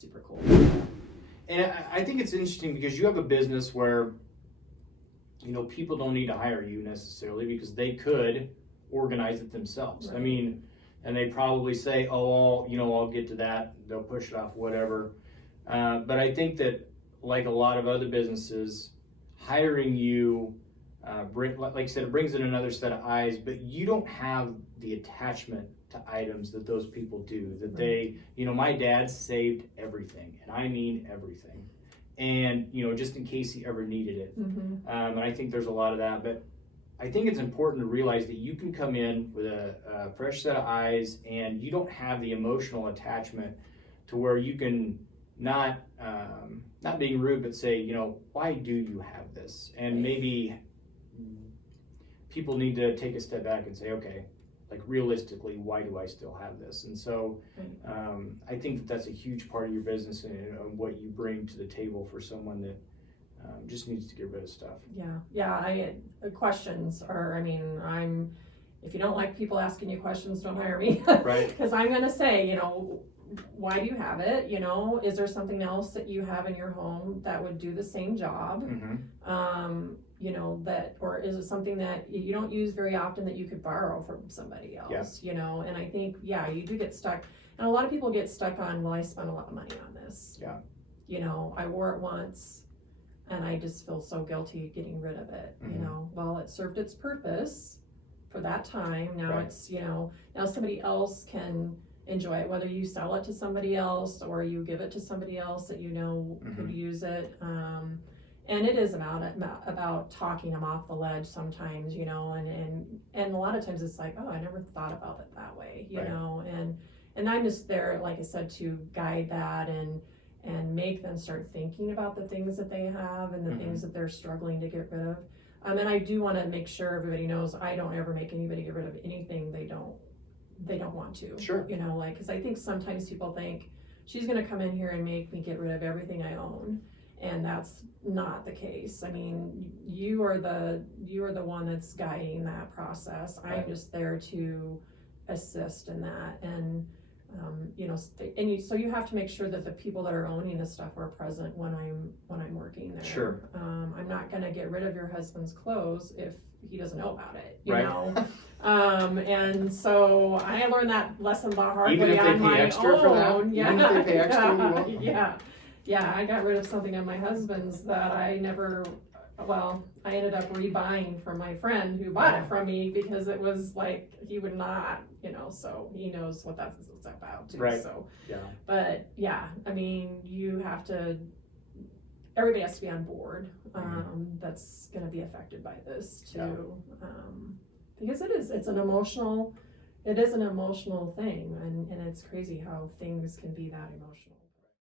super cool. And I think it's interesting because you have a business where, you know, people don't need to hire you necessarily because they could organize it themselves. Right. I mean, and they probably say, oh, I'll get to that. They'll push it off, whatever. But I think that, like a lot of other businesses, hiring you, like I said, it brings in another set of eyes, but you don't have the attachment to items that those people do. That they, my dad saved everything, and I mean everything. And, just in case he ever needed it. Mm-hmm. And I think there's a lot of that, but I think it's important to realize that you can come in with a fresh set of eyes, and you don't have the emotional attachment to where you can not being rude, but say, why do you have this? And maybe people need to take a step back and say, okay, like realistically, why do I still have this? And so I think that's a huge part of your business and what you bring to the table for someone that just needs to get rid of stuff. Yeah. Questions are, if you don't like people asking you questions, don't hire me. Right. Because I'm going to say, why do you have it? Is there something else that you have in your home that would do the same job? Mm-hmm. Or is it something that you don't use very often that you could borrow from somebody else? Yeah. And I think, you do get stuck. And a lot of people get stuck on, well, I spent a lot of money on this. Yeah. I wore it once and I just feel so guilty getting rid of it. Mm-hmm. Well, it served its purpose for that time. Now Right. it's, now somebody else can enjoy it, whether you sell it to somebody else or you give it to somebody else that Mm-hmm. could use it. And it is about talking them off the ledge sometimes, and a lot of times it's like, oh, I never thought about it that way, Right. and I'm just there, like I said, to guide that and make them start thinking about the things that they have and the Mm-hmm. things that they're struggling to get rid of. And I do want to make sure everybody knows I don't ever make anybody get rid of anything they don't want to. Sure. Because I think sometimes people think she's going to come in here and make me get rid of everything I own. And that's not the case. You are the one that's guiding that process. Right. I'm just there to assist in that, and so you have to make sure that the people that are owning the stuff are present when I'm working there. Sure. I'm not going to get rid of your husband's clothes if he doesn't know about it. Right. And so I learned that lesson the hard Even way if they on pay my extra own. for that? Yeah. Even if they pay extra, you won't? Yeah, I got rid of something on my husband's that I ended up rebuying from my friend who bought it from me because it was like, he would not, so he knows what that's about too. Right. So, Yeah. but everybody has to be on board, that's going to be affected by this too. Yeah. Because it is an emotional thing, and it's crazy how things can be that emotional.